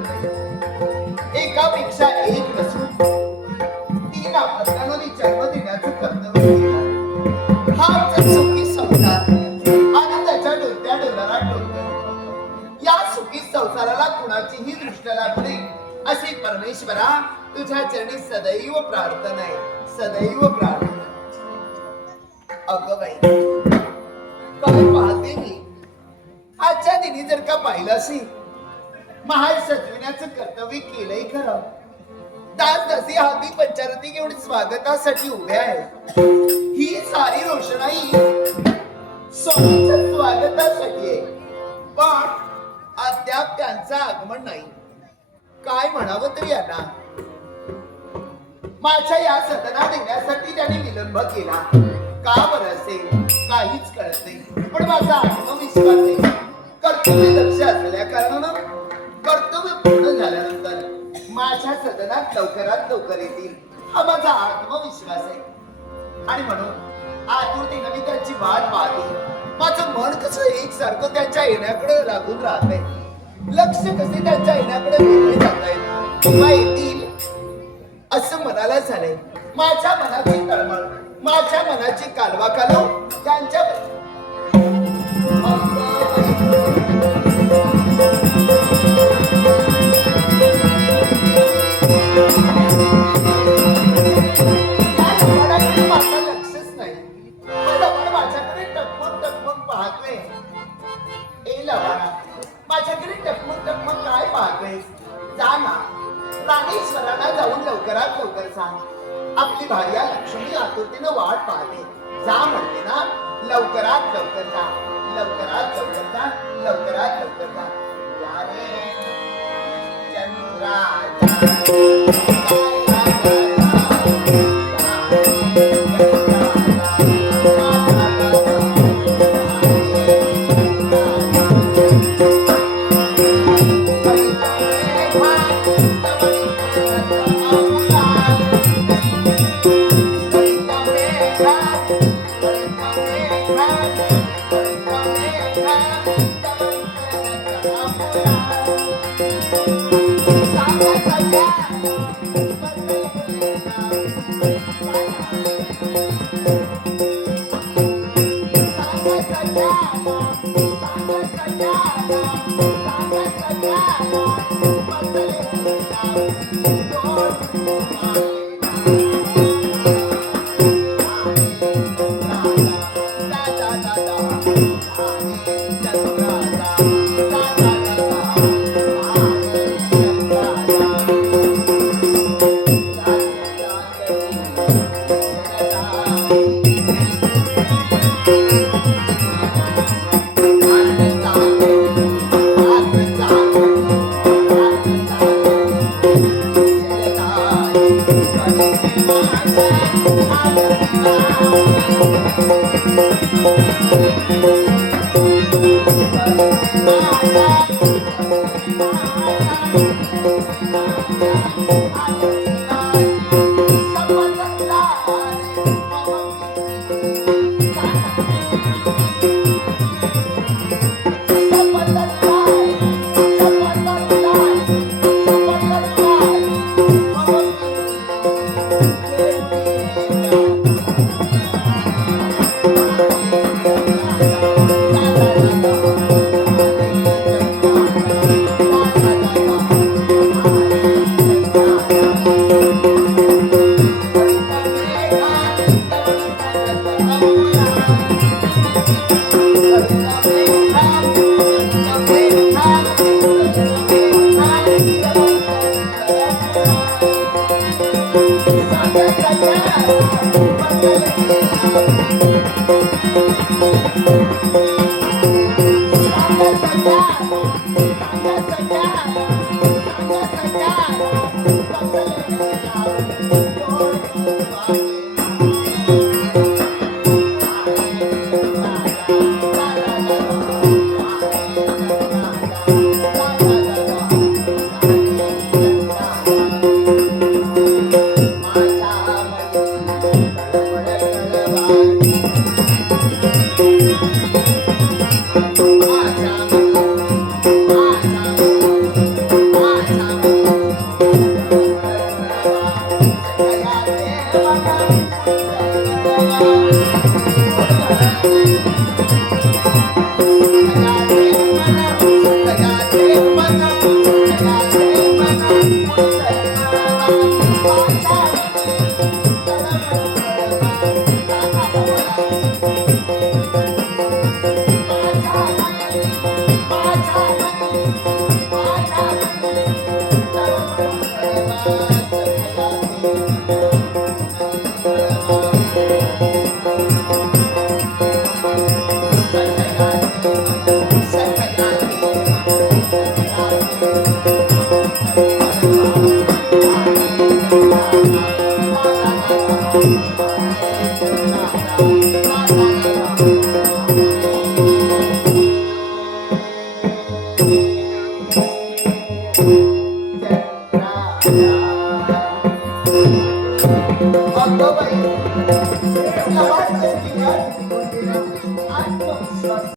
करते एकापेक्षा एक नसून तीन आपल्याला जन्म देण्याचं कर्तव्य केलं. हा आमचा सुखी संसार आनंदाच्या डोलत्या डोलाला डोलतो. या सुखी संसाराला कुणाचीही दृष्ट लागू नये अशी परमेश्वरा तुझ्या चरणी सदैव प्रार्थना आहे, सदैव प्रार्थना. अगं बाई, काय पाहते मी आजच्या दिनी जर का पाहिलं असेल महाल सजविण्याचं कर्तव्य केलंय खरं. दास दासी हाती पंचारती घेऊन स्वागतासाठी उभे आहेत. ही सारी रोषणाई स्वामीच्या स्वागतासाठी आहे, पण अद्याप त्यांचं आगमन नाही. काय म्हणावं तरी आता. माझ्या या सदनात येण्यासाठी त्याने विलंब केला. का बरं असेल काहीच कळत नाही, पण माझा आत्मविश्वास आहे. कर्तव्य लक्ष असलेल्या कारणानं कर्तव्य पूर्ण झाल्यानंतर माझ्या सदनात लवकरात लवकर येतील हा माझा आत्मविश्वास आहे. आणि म्हणून आतुरतेने मी त्यांची वाट पाहते. माझं मन कसं एकसारखं त्यांच्या येण्याकडे लागून राहतंय. लक्ष कसे त्यांच्या येण्याकडे वेगळे जात आहेत. केव्हा येतील असं मनाला झालंय. माझ्या मनाची तळमळ, माझ्या मनाची कालवा कालव त्यांच्या लक्षच नाही. माझ्याकडे टकमक टकमक पाहतोय. ए लवाना, माझ्याकडे टकमक टकमक काय पाहतोय? जा ना, राणेश्वराला जाऊन लवकरात लवकर सांग. आपली भार्या लक्ष्मी आतुरतेनं वाट पाहते. जा म्हणते ना, लवकरात लवकर जा, लवकरात लवकर जा, लवकरात लवकर जा. या रे अगं बाई,